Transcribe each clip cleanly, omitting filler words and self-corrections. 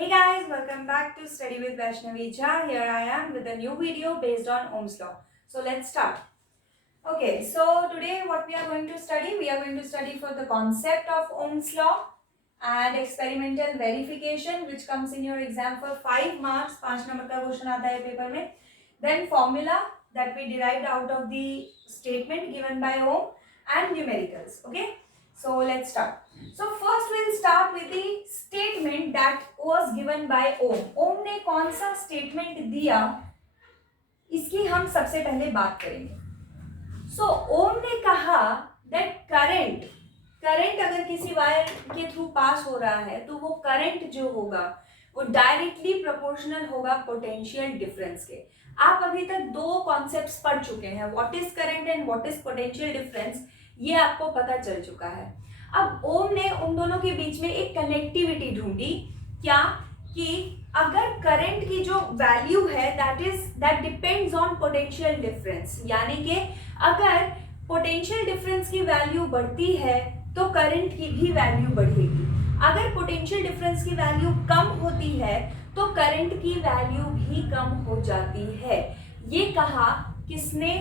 Hey guys, welcome back to Study with Vaishnavi Jha. Here I am with a new video based on Ohm's law. So let's start. Okay, so today what we are going to study? We are going to study for the concept of Ohm's law and experimental verification which comes in your exam for 5 marks. 5 number का question आता है paper में. Then formula that we derived out of the statement given by Ohm and numericals. Okay. So let's start. So first we'll start with the statement that was given by Ohm. Ohm ने कौन सा statement दिया इसकी हम सबसे पहले बात करेंगे. So Ohm ने कहा that current अगर किसी वायर के थ्रू पास हो रहा है तो वो करंट जो होगा वो डायरेक्टली प्रोपोर्शनल होगा पोटेंशियल डिफरेंस के. आप अभी तक दो कॉन्सेप्ट्स पढ़ चुके हैं, what is current and what is potential difference. ये आपको पता चल चुका है. अब ओम ने उन दोनों के बीच में एक कनेक्टिविटी ढूंढी. क्या कि अगर करंट की जो वैल्यू है that depends on potential difference, यानी कि अगर पोटेंशियल डिफरेंस की वैल्यू बढ़ती है तो करंट की भी वैल्यू बढ़ेगी. अगर पोटेंशियल डिफरेंस की वैल्यू कम होती है तो करंट की वैल्यू भी कम हो जाती है. ये कहा किसने?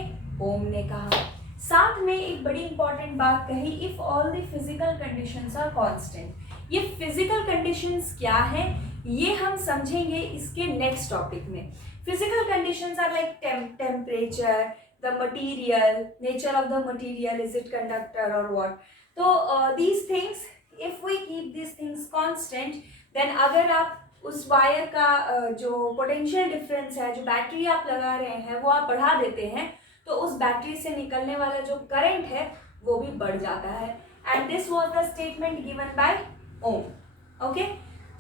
ओम ने कहा. साथ में एक बड़ी इंपॉर्टेंट बात कही, if all the physical conditions are constant. ये फिजिकल कंडीशंस क्या है ये हम समझेंगे इसके नेक्स्ट टॉपिक में. Physical conditions are like temperature, the material, nature of the material, is it conductor और व्हाट. तो these things, if we keep these things constant, then अगर आप उस वायर का जो पोटेंशियल डिफरेंस है, जो बैटरी आप लगा रहे हैं वो आप बढ़ा देते हैं तो उस बैटरी से निकलने वाला जो करंट है वो भी बढ़ जाता है. And this was the statement given by Ohm. Okay,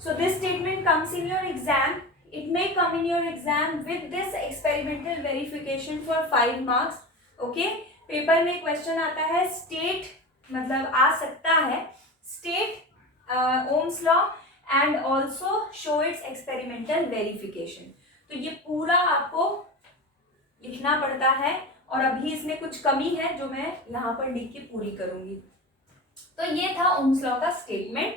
so this statement comes in your exam. It may come in your exam with this experimental verification for 5 marks. Okay, paper में question आता है state, मतलब आ सकता है state Ohm's law and also show its experimental verification. तो ये पूरा आपको लिखना पड़ता है और अभी इसमें कुछ कमी है जो मैं यहाँ पर लिख के पूरी करूंगी. तो ये था ओम्स लॉ का स्टेटमेंट.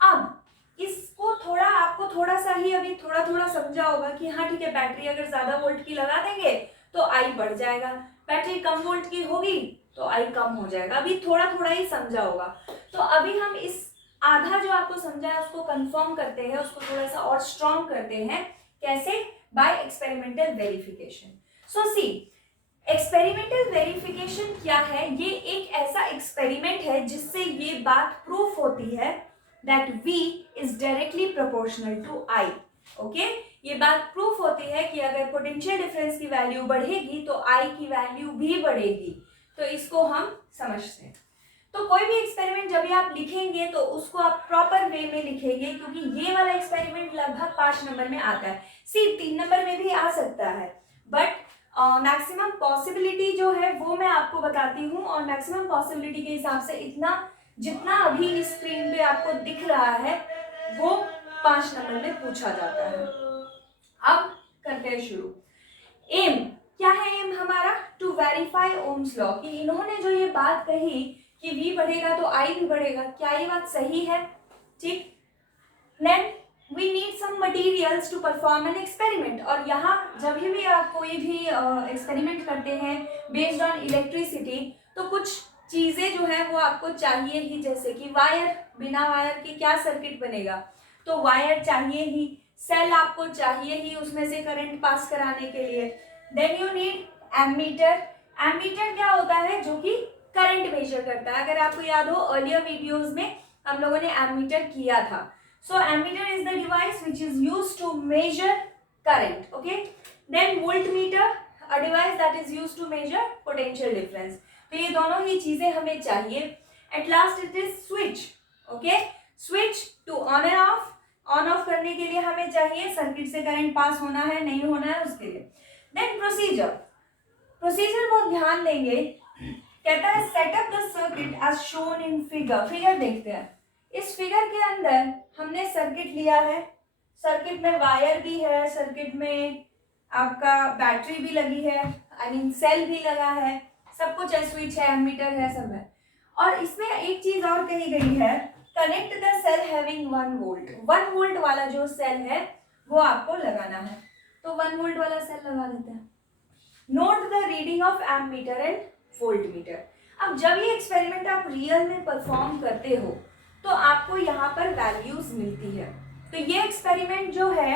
अब इसको थोड़ा आपको थोड़ा सा ही अभी थोड़ा समझा होगा कि हाँ ठीक है, बैटरी अगर ज्यादा वोल्ट की लगा देंगे तो आई बढ़ जाएगा, बैटरी कम वोल्ट की होगी तो आई कम हो जाएगा. अभी थोड़ा ही समझा होगा. तो अभी हम इस आधा जो आपको समझा है उसको कंफर्म करते हैं, उसको थोड़ा सा और स्ट्रॉन्ग करते हैं. कैसे? By experimental verification. So see, experimental verification क्या है? ये एक ऐसा एक्सपेरिमेंट है जिससे ये बात प्रूफ होती है that V is directly proportional to I. Okay, ये बात प्रूफ होती है कि अगर पोटेंशियल डिफरेंस की वैल्यू बढ़ेगी तो I की वैल्यू भी बढ़ेगी. तो इसको हम समझते हैं. तो कोई भी एक्सपेरिमेंट जब भी आप लिखेंगे तो उसको आप प्रॉपर वे में लिखेंगे, क्योंकि ये वाला एक्सपेरिमेंट लगभग 5 नंबर में आता है. सी 3 नंबर में भी आ सकता है, बट मैक्सिमम पॉसिबिलिटी जो है वो मैं आपको बताती हूँ. और मैक्सिमम पॉसिबिलिटी के हिसाब से इतना जितना अभी इस स्क्रीन पे आपको दिख रहा है वो 5 नंबर में पूछा जाता है. अब करते हैं शुरू. एम क्या है? एम हमारा टू वेरीफाई ओम्स लॉ. कि इन्होंने जो ये बात कही कि V बढ़ेगा तो I भी बढ़ेगा, क्या ये बात सही है? ठीक. Then we need some materials to perform an experiment. और यहाँ जब भी आप कोई भी एक्सपेरिमेंट करते हैं बेस्ड ऑन इलेक्ट्रिसिटी तो कुछ चीज़ें जो है वो आपको चाहिए ही, जैसे कि वायर. बिना वायर के क्या सर्किट बनेगा? तो वायर चाहिए ही, सेल आपको चाहिए ही उसमें से करंट पास कराने के लिए. Then you need ammeter. Ammeter क्या होता है? जो कि करंट मेजर करता है. अगर आपको याद हो अर्लियर वीडियोज में हम लोगों ने एमीटर किया था. So ammeter is the device which is used to measure current. Okay. Then voltmeter, a device that is used to measure potential difference. तो ये दोनों ही चीजें हमें चाहिए. At last it is switch. Okay. Switch to on and off. On off करने के लिए हमें चाहिए सर्किट से करंट पास होना है नहीं होना है उसके लिए. Then procedure. Procedure बहुत ध्यान देंगे. कहता है set up the circuit as shown in figure. Figure देखते हैं. इस फिगर के अंदर हमने सर्किट लिया है. सर्किट में वायर भी है, सर्किट में आपका बैटरी भी लगी है, आई मीन सेल भी लगा है, सब कुछ है, स्विच है, एमीटर है, सब है. और इसमें एक चीज और कही गई है, connect the cell having 1 volt. 1 volt वाला जो सेल है वो आपको लगाना है, तो 1 वोल्ट वाला सेल लगा लेते हैं। Note the reading of ammeter and voltmeter. अब जब ये एक्सपेरिमेंट आप रियल में परफॉर्म करते हो तो आपको यहाँ पर वैल्यूज मिलती है। तो ये एक्सपेरिमेंट जो है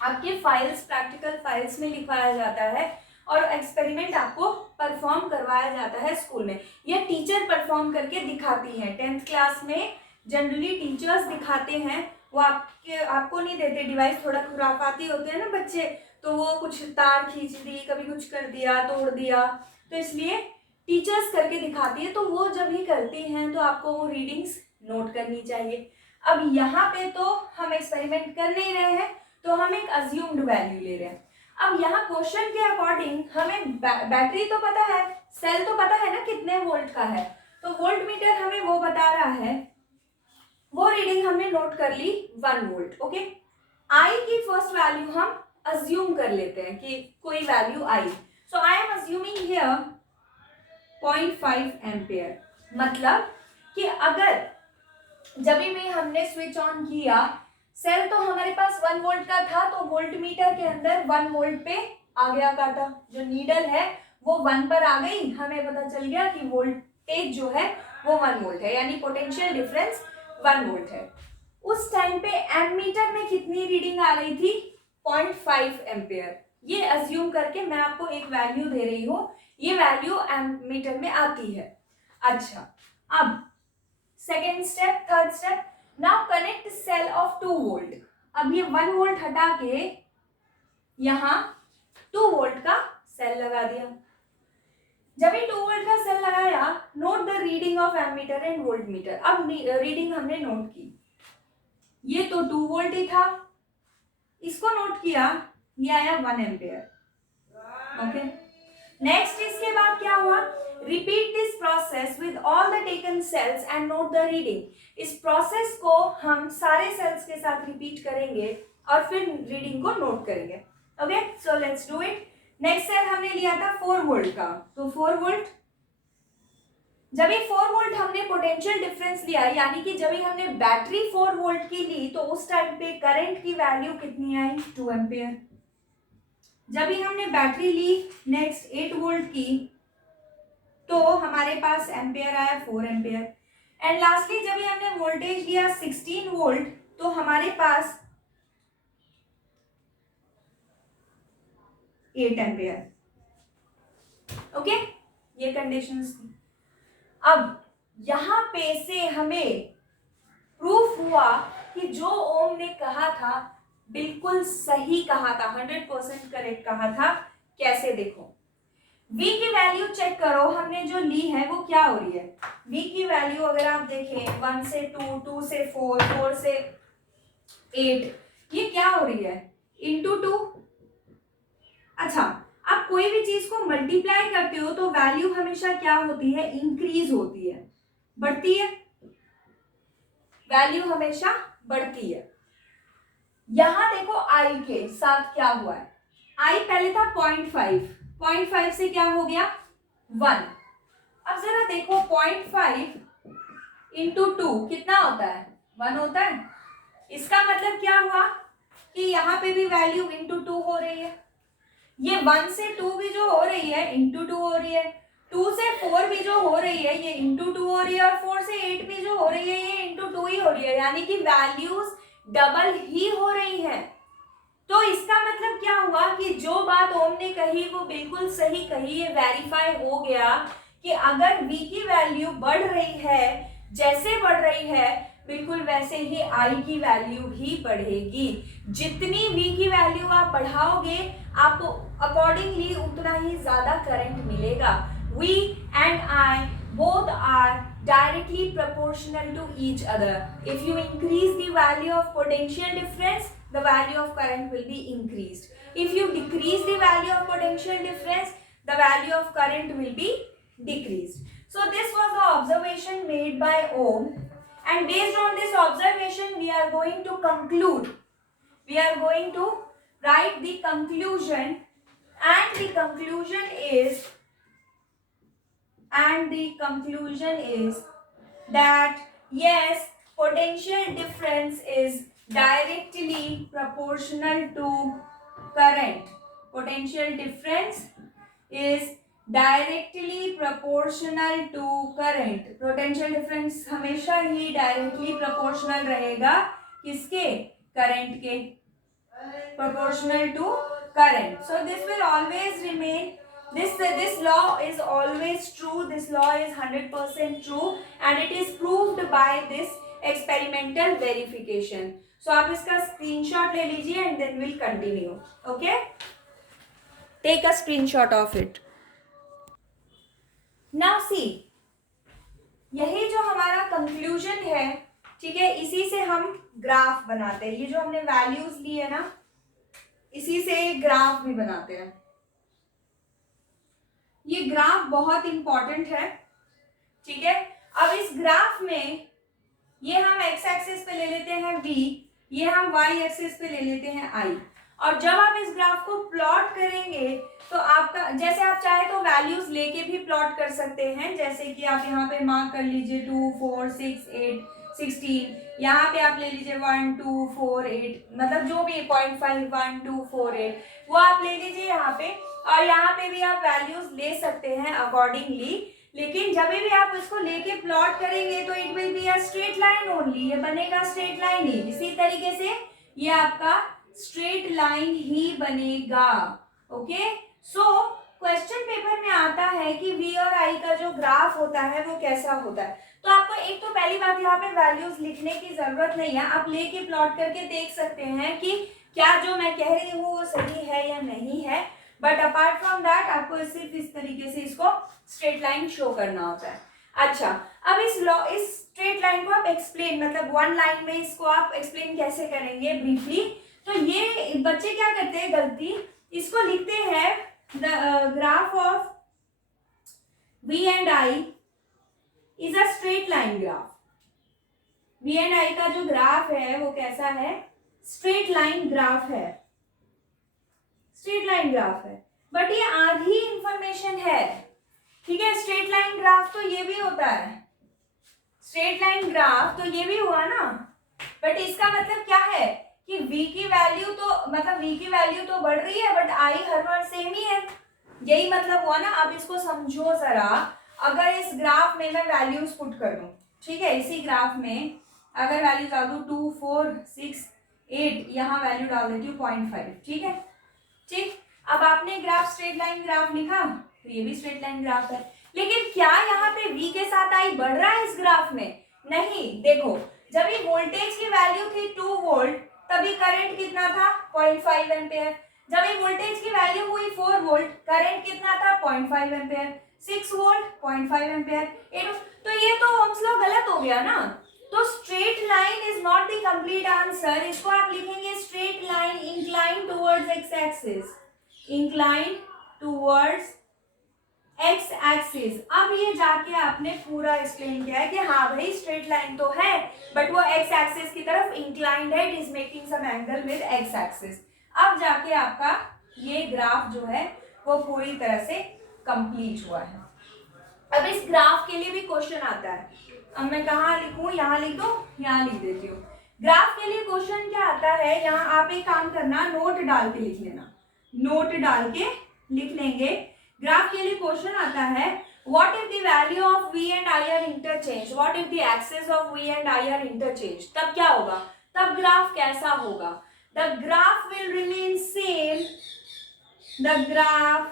आपके फाइल्स, प्रैक्टिकल फाइल्स में लिखवाया जाता है और एक्सपेरिमेंट आपको परफॉर्म करवाया जाता है स्कूल में। यह टीचर परफॉर्म करके दिखाती हैं। 10th क्लास में जनरली टीचर्स दिखाते हैं, वो आपको नहीं देते डिवाइस, थोड़ा खुराफाती होते हैं ना बच्चे, तो वो कुछ तार खींच दी, कभी कुछ कर दिया, तोड़ दिया, तो इसलिए टीचर्स करके दिखाती है। तो वो जब ही करती हैं तो आपको वो रीडिंग्स नोट करनी चाहिए। अब यहाँ पे तो हम एक्सपेरिमेंट कर नहीं रहे हैं, तो हम एक अज्यूम्ड वैल्यू ले रहे हैं। अब यहाँ क्वेश्चन के अकॉर्डिंग हमें बैटरी तो पता है, सेल तो पता है ना कितने वोल्ट का है, तो वोल्ट मीटर हमें वो बता रहा है, वो रीडिंग हमने नोट कर ली 1 वोल्ट। ओके, आई की फर्स्ट वैल्यू हम अज्यूम कर लेते हैं कि कोई value I, so I am assuming here 0.5 ampere. मतलब कि अगर जब भी हमने स्विच ऑन किया, सेल तो हमारे पास 1 वोल्ट का था, तो वोल्ट मीटर के अंदर 1 वोल्ट पे आ गया काटा, जो नीडल है वो 1 पर आ गई, हमें पता चल गया कि वोल्टेज जो है वो 1 वोल्ट है, यानी पोटेंशियल डिफरेंस 1 वोल्ट है। उस टाइम पे एमीटर में कितनी रीडिंग आ रही थी? 0.5 एम्पियर। ये अज्यूम करके मैं आपको एक वैल्यू दे रही हूँ, ये वैल्यू एमीटर में आती है। अच्छा, अब second step, third step, now connect cell of 2 volt. अब ये 1 वोल्ट हटा के यहां 2 वोल्ट का सेल लगा दिया। जब ये 2 वोल्ट का सेल लगाया, note the reading of ammeter and voltmeter. अब रीडिंग हमने नोट की, ये तो 2 वोल्ट ही था, इसको नोट किया, ये आया 1 एम्पियर। ओके, नेक्स्ट इसके बाद क्या हुआ? Repeat this process with all the taken cells and note the reading. इस प्रोसेस को हम सारे सेल्स के साथ रिपीट करेंगे और फिर रीडिंग को नोट करेंगे। Okay, so let's do it. Next cell हमने लिया था 4 वोल्ट का, तो 4 वोल्ट, जब ये 4 वोल्ट हमने पोटेंशियल डिफरेंस लिया, यानी कि जब हमने बैटरी 4 वोल्ट की ली, तो उस टाइम पे करंट की वैल्यू कितनी आई? 2 एम्पियर। जब भी हमने बैटरी ली नेक्स्ट 8 वोल्ट की, तो हमारे पास एम्पियर आया 4 एम्पियर। एंड लास्टली जब भी हमने वोल्टेज लिया 16 वोल्ट, तो हमारे पास 8 एम्पियर। ओके, ये कंडीशंस थी। अब यहां पे से हमें प्रूफ हुआ कि जो ओम ने कहा था बिल्कुल सही कहा था, 100% करेक्ट कहा था। कैसे? देखो, V की वैल्यू चेक करो, हमने जो ली है वो क्या हो रही है। V की वैल्यू अगर आप देखें 1 से 2, 2 से 4, 4 से 8, ये क्या हो रही है? इंटू 2। अच्छा, आप कोई भी चीज को मल्टीप्लाई करते हो तो वैल्यू हमेशा क्या होती है? इंक्रीज होती है, बढ़ती है, वैल्यू हमेशा बढ़ती है। यहां देखो I के साथ क्या हुआ है। I पहले था 0.5, 0.5 से क्या हो गया? 1। अब जरा देखो 0.5 इंटू 2 कितना होता है? 1 होता है। इसका मतलब क्या हुआ कि यहाँ पे भी वैल्यू इंटू 2 हो रही है। ये 1 से 2 भी जो हो रही है इंटू 2 हो रही है, 2 से 4 भी जो हो रही है ये इंटू 2 हो रही है, और 4 से 8 भी जो हो रही है ये इंटू 2 ही हो रही है, यानी कि वैल्यूज डबल ही हो रही है। तो इसका मतलब क्या हुआ कि जो बात ओम ने कही वो बिल्कुल सही कही। ये वेरीफाई हो गया कि अगर V की वैल्यू बढ़ रही है, जैसे बढ़ रही है बिल्कुल वैसे ही I की वैल्यू भी बढ़ेगी। जितनी V की वैल्यू आप बढ़ाओगे आपको अकॉर्डिंगली उतना ही ज्यादा करंट मिलेगा। V and I both are directly proportional to each other. If you increase the value of potential difference, the value of current will be increased. If you decrease the value of potential difference, the value of current will be decreased. So this was the observation made by Ohm, and based on this observation we are going to conclude. We are going to write the conclusion, and the conclusion is that yes, potential difference is directly proportional to current. Potential difference is directly proportional to current. Potential difference हमेशा ही directly proportional रहेगा किसके? Current के. Proportional to current. So this will always remain. This law is always true. This law is 100% true and it is proved by this experimental verification. So आप इसका screenshot ले लीजिए and then we'll continue. Okay? Take a screenshot of it. Now see, यही जो हमारा conclusion है, ठीक है, इसी से हम ग्राफ बनाते हैं. ये जो हमने वैल्यूज ली है ना, इसी से ग्राफ भी बनाते हैं. ये ग्राफ बहुत इंपॉर्टेंट है. ठीक है, अब इस ग्राफ में ये हम एक्स एक्सिस पे ले लेते हैं v, ये हम वाई एक्सिस पे ले लेते हैं i. और जब आप इस ग्राफ को प्लॉट करेंगे तो आपका, जैसे आप चाहे तो वैल्यूज लेके भी प्लॉट कर सकते हैं. जैसे कि आप यहाँ पे मार्क कर लीजिए 2, 4, 6, 8, 16. यहाँ पे आप ले लीजिए 1, 2, 4, 8, मतलब जो भी 0.5, 1, 2, 4, 8 वो आप ले लीजिए यहाँ पे. और यहाँ पे भी आप वैल्यूज ले सकते हैं अकॉर्डिंगली. लेकिन जब भी आप इसको लेके प्लॉट करेंगे तो it will be a straight line only. ये बनेगा स्ट्रेट लाइन ही. इसी तरीके से ये आपका स्ट्रेट लाइन ही बनेगा. ओके, सो क्वेश्चन पेपर में आता है कि v और i का जो ग्राफ होता है वो कैसा होता है. तो आपको एक तो पहली बात यहाँ पे वैल्यूज लिखने की जरूरत नहीं है. आप लेके प्लॉट करके देख सकते हैं कि क्या जो मैं कह रही हूँ वो सही है या नहीं है. बट अपार्ट फ्रॉम दैट आपको सिर्फ इस तरीके से इसको स्ट्रेट लाइन शो करना होता है. अच्छा, अब इस स्ट्रेट लाइन को आप एक्सप्लेन, मतलब वन लाइन में इसको आप एक्सप्लेन कैसे करेंगे ब्रीफली. तो ये बच्चे क्या करते हैं गलती, इसको लिखते हैं the graph of v and i is a straight line graph. v and i का जो ग्राफ है वो कैसा है? स्ट्रेट लाइन ग्राफ है. स्ट्रेट लाइन ग्राफ है, बट ये आधी इंफॉर्मेशन है. ठीक है, स्ट्रेट लाइन ग्राफ तो ये भी होता है. स्ट्रेट लाइन ग्राफ तो ये भी हुआ ना, बट इसका मतलब क्या है कि v की वैल्यू तो, मतलब v की वैल्यू तो बढ़ रही है बट i हर बार सेम ही है. यही मतलब हुआ ना. अब इसको समझो जरा. अगर इस ग्राफ में मैं वैल्यूज पुट कर दूं, ठीक है, इसी ग्राफ में अगर वैल्यू डाल दूं 2, 4, 6, 8, यहाँ वैल्यू डाल देती हूँ 0.5. ठीक है, ठीक. अब आपने ग्राफ स्ट्रेट लाइन ग्राफ लिखा तो ये भी स्ट्रेट लाइन ग्राफ है. लेकिन क्या यहाँ पे v के साथ i बढ़ रहा है इस ग्राफ में? नहीं. देखो, जब ये वोल्टेज की वैल्यू थी 2 वोल्ट तभी करंट कितना था? 0.5 एम्पेयर. जब ये वोल्टेज की वैल्यू हुई 4 वोल्ट, करंट कितना था? 0.5 एम्पेयर. 6 volt 0.5 ampere. तो ये तो ओम्स लॉ गलत हो गया ना. तो straight line is not the complete answer. इसको आप लिखेंगे straight line incline towards X axis. Incline towards X axis. अब ये जाके आपने पूरा एक्सप्लेन किया है कि हाँ भाई स्ट्रेट लाइन तो है बट वो एक्स एक्सिस की तरफ इंक्लाइंड है. It is making some angle with x axis. अब जाके आपका ये ग्राफ जो है वो पूरी तरह से कंप्लीट हुआ है. अब इस ग्राफ के लिए भी क्वेश्चन आता है. अब मैं कहाँ लिखूं? यहाँ लिख दो, यहाँ लिख देती हूँ. ग्राफ के लिए क्वेश्चन क्या आता है, यहाँ आप एक काम करना, नोट डाल के लिख लेना. नोट डाल के लिख लेंगे. ग्राफ के लिए क्वेश्चन आता है, what if the value of v and i are interchanged? What if the axes of v and i are interchanged? तब क्या होगा? तब ग्राफ कैसा होगा? The graph will remain same. The graph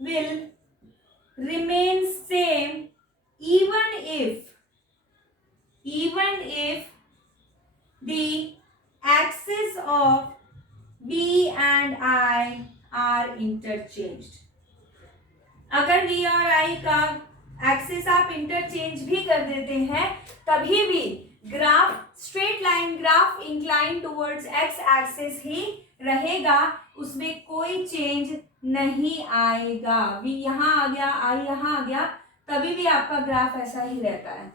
will remain same even if the axes of v and i are interchanged. अगर v और i का axis आप इंटरचेंज भी कर देते हैं तभी भी graph straight line graph incline towards X axis ही रहेगा. उसमें कोई चेंज नहीं आएगा. v यहाँ आ गया, i यहाँ आ गया, तभी भी आपका ग्राफ ऐसा ही रहता है.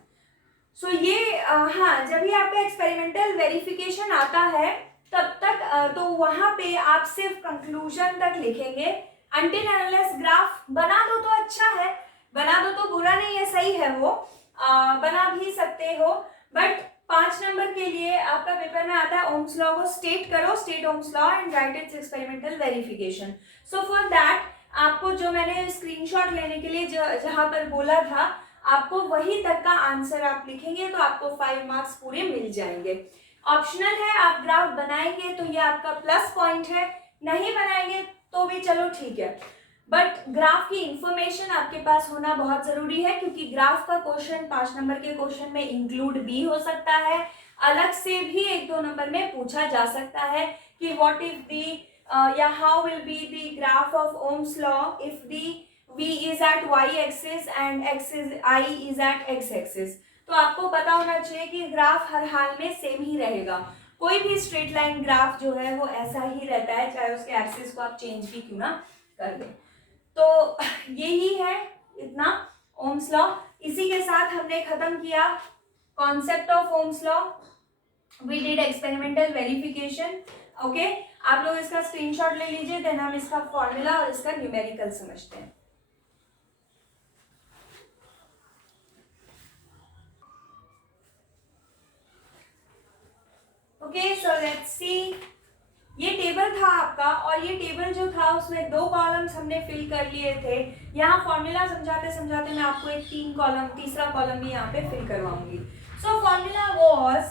सो ये हाँ, जब भी आपका एक्सपेरिमेंटल वेरिफिकेशन आता है तब तक तो वहाँ पे आप सिर्फ कंक्लूजन तक लिखेंगे. अनटिल अनलेस ग्राफ बना दो तो अच्छा है, बना दो तो बुरा नहीं है, सही है, वो बना भी सकते हो. बट 5 नंबर के लिए आपका पेपर में आता है ओम्स लॉ को स्टेट करो, state Ohm's law and right it's experimental verification. So for that आपको जो मैंने स्क्रीनशॉट लेने के लिए जहां पर बोला था, आपको वही तक का आंसर आप लिखेंगे तो आपको 5 मार्क्स पूरे मिल जाएंगे। ऑप्शनल है, आप ग्राफ बनाएंगे तो ये आपका प्लस पॉइंट है, नहीं बनाएंगे तो भी चलो ठीक है, बट ग्राफ की इंफॉर्मेशन आपके पास होना बहुत जरूरी है, क्योंकि ग्राफ का क्वेश्चन 5 नंबर के क्वेश्चन में इंक्लूड भी हो सकता है, अलग से भी 1-2 नंबर में पूछा जा सकता है कि व्हाट इफ दी या how will be the graph of Ohm's law if the v is at y axis and I is at x axis। तो आपको पता होना चाहिए कि ग्राफ हर हाल में सेम ही रहेगा, कोई भी स्ट्रेट लाइन ग्राफ जो है वो ऐसा ही रहता है, चाहे उसके एक्सिस को आप चेंज भी क्यों ना कर दें। तो यही है इतना ओम्स लॉ। इसी के साथ हमने खत्म किया concept of Ohm's law, we did experimental verification. Okay, आप लोग इसका स्क्रीनशॉट ले लीजिए, देन हम इसका फॉर्मूला और इसका न्यूमेरिकल समझते हैं। ओके, सो लेट्स सी, ये टेबल था आपका, और ये टेबल जो था उसमें 2 कॉलम्स हमने फिल कर लिए थे। यहाँ फॉर्मूला समझाते समझाते मैं आपको एक तीसरा कॉलम भी यहाँ पे फिल करवाऊंगी। So formula was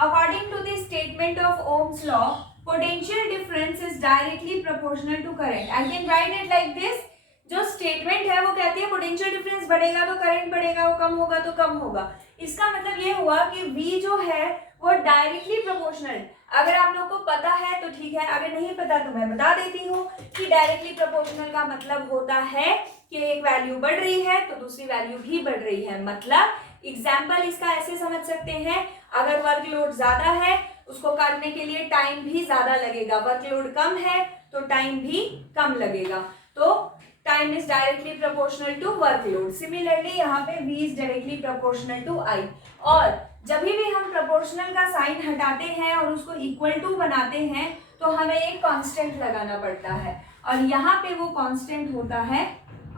according to the statement of Ohm's law, potential difference is directly proportional to current. I can write it like this. जो स्टेटमेंट है वो कहती है पोटेंशियल डिफरेंस बढ़ेगा तो करंट बढ़ेगा, वो कम होगा तो कम होगा। इसका मतलब ये हुआ कि V जो है वो डायरेक्टली प्रोपोर्शनल, अगर आप लोग को पता है तो ठीक है, अगर नहीं पता तो मैं बता देती हूँ कि डायरेक्टली प्रोपोर्शनल का मतलब होता है कि एक वैल्यू बढ़ रही है तो दूसरी वैल्यू भी बढ़ रही है। मतलब एग्जाम्पल इसका ऐसे समझ सकते हैं, अगर वर्कलोड ज्यादा है उसको करने के लिए टाइम भी ज्यादा लगेगा, वर्कलोड कम है तो टाइम भी कम लगेगा, तो time is directly proportional to workload. Similarly यहाँ पे V is directly proportional to I। और जब भी हम प्रोपोर्शनल का साइन हटाते हैं और उसको इक्वल टू बनाते हैं तो हमें एक कांस्टेंट लगाना पड़ता है, और यहाँ पे वो कांस्टेंट होता है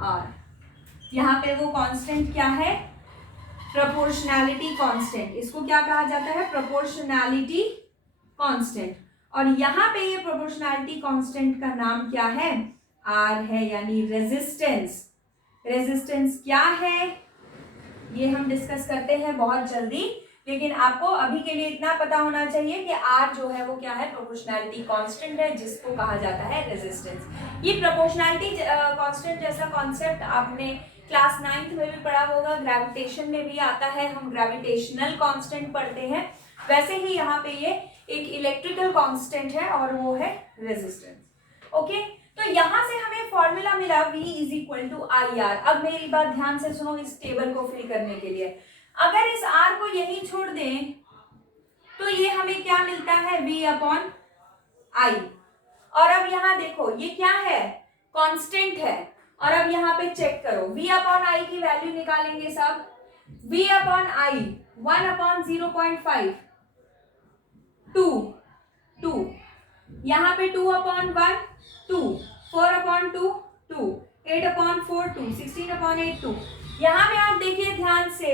R। यहाँ पे वो कांस्टेंट क्या है? Proportionality constant. इसको क्या कहा जाता है? Proportionality constant. और यहाँ पे ये प्रोपोर्शनैलिटी कांस्टेंट का नाम क्या है? R है, यानी रेजिस्टेंस। रेजिस्टेंस क्या है ये हम डिस्कस करते हैं बहुत जल्दी, लेकिन आपको अभी के लिए इतना पता होना चाहिए कि R जो है वो क्या है? प्रोपोर्शनैलिटी कांस्टेंट है, जिसको कहा जाता है रेजिस्टेंस। ये प्रोपोर्शनैलिटी कांस्टेंट जैसा कॉन्सेप्ट आपने क्लास 9th में भी पढ़ा होगा, ग्रेविटेशन में भी आता है, हम ग्रेविटेशनल कांस्टेंट पढ़ते हैं। वैसे ही यहाँ पे ये एक इलेक्ट्रिकल कांस्टेंट है और वो है रेजिस्टेंस। ओके, तो यहां से हमें फॉर्मूला मिला V is equal to IR। अब मेरी बात ध्यान से सुनो इस टेबल को फिल करने के लिए। अगर इस R को यहीं छोड़ दें तो ये हमें क्या मिलता है? V upon I। और अब यहाँ देखो ये क्या है? कांस्टेंट है। और अब यहाँ पे चेक करो, V अपॉन I की वैल्यू निकालेंगे सब। V अपॉन I 1 अपॉन 0.5 2 यहाँ पे 2 अपॉन 1 2, 4 अपॉन 2 2, 8 अपॉन 4 2, 16 अपॉन 8 2। यहाँ पे आप देखिए ध्यान से,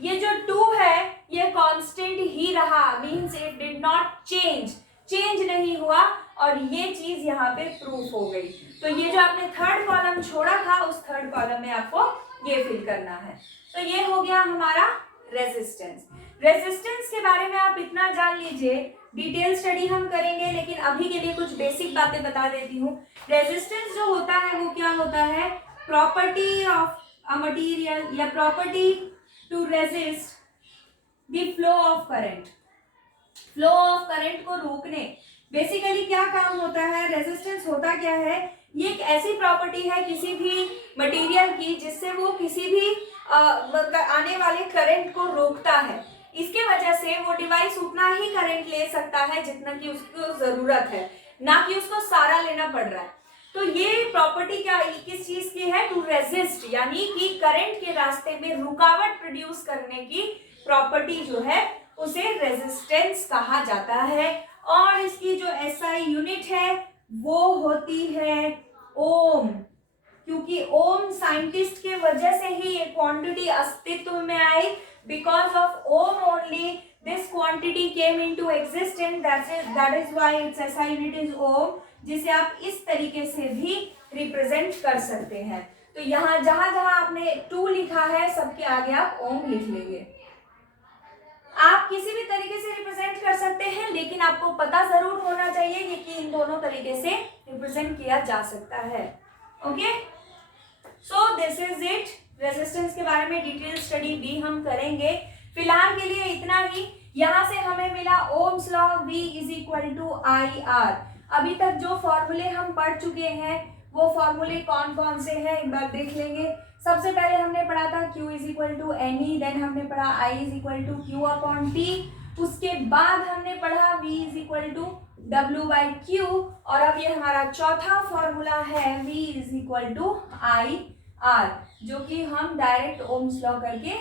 ये जो 2 है ये कांस्टेंट ही रहा, means it did not change नहीं हुआ, और ये चीज यहाँ पे प्रूफ हो गई। तो ये जो आपने थर्ड कॉलम छोड़ा था उस थर्ड कॉलम में आपको ये फिल करना है। तो ये हो गया हमारा रेजिस्टेंस। रेजिस्टेंस के बारे में आप इतना जान लीजिए, डिटेल स्टडी हम करेंगे, लेकिन अभी के लिए कुछ बेसिक बातें बता देती हूँ। रेजिस्टेंस जो होता है वो क्या होता है? प्रॉपर्टी ऑफ अ मटेरियल या property to resist the flow of current. Flow of current को रोकने बेसिकली क्या काम होता है? रेजिस्टेंस होता क्या है? ये एक ऐसी प्रॉपर्टी है किसी भी मटेरियल की जिससे वो किसी भी आने वाले करंट को रोकता है। इसके वजह से वो डिवाइस उतना ही करंट ले सकता है जितना कि उसको जरूरत है, ना कि उसको सारा लेना पड़ रहा है। तो ये प्रॉपर्टी क्या किस चीज की है? टू रेजिस्ट, यानी कि करंट के रास्ते में रुकावट प्रोड्यूस करने की प्रॉपर्टी जो है उसे रेजिस्टेंस कहा जाता है। और इसकी जो एसआई यूनिट है वो होती है ओम, क्योंकि ओम साइंटिस्ट के वजह से ही ये क्वांटिटी अस्तित्व में आई। because of ohm only this quantity came into existence, that is why its SI unit is ohm, जिसे आप इस तरीके से भी रिप्रेजेंट कर सकते हैं। तो यहाँ जहां जहां आपने 2 लिखा है सबके आगे आप ओम लिख लेंगे। आप किसी भी तरीके से रिप्रेजेंट कर सकते हैं, लेकिन आपको पता जरूर होना चाहिए कि इन दोनों तरीके से रिप्रेजेंट किया जा सकता है। Okay, so this is it. Resistance के बारे में डिटेल स्टडी भी हम करेंगे। फिलहाल के लिए इतना ही। यहाँ से हमें मिला Ohm's law V is equal to IR। अभी तक जो फॉर्मूले हम पढ़ चुके हैं वो फॉर्मूले कौन कौन से हैं एक बार देख लेंगे। सबसे पहले हमने पढ़ा था Q is equal to NE, then हमने पढ़ा I is equal to Q upon T, उसके बाद हमने पढ़ा V is equal to W by Q, और अब ये हमारा चौथा फॉर्मूला है V is equal to IR, जो कि हम डायरेक्ट ओम्स लॉ करके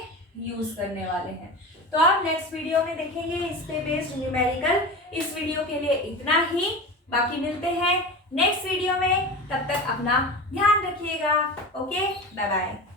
यूज करने वाले हैं। तो आप नेक्स्ट वीडियो में देखेंगे इस पे बेस्ड न्यूमेरिकल। इस वीडियो के लिए इतना ही, बाकी मिलते हैं नेक्स्ट वीडियो में। तब तक अपना ध्यान रखिएगा। Okay, bye bye.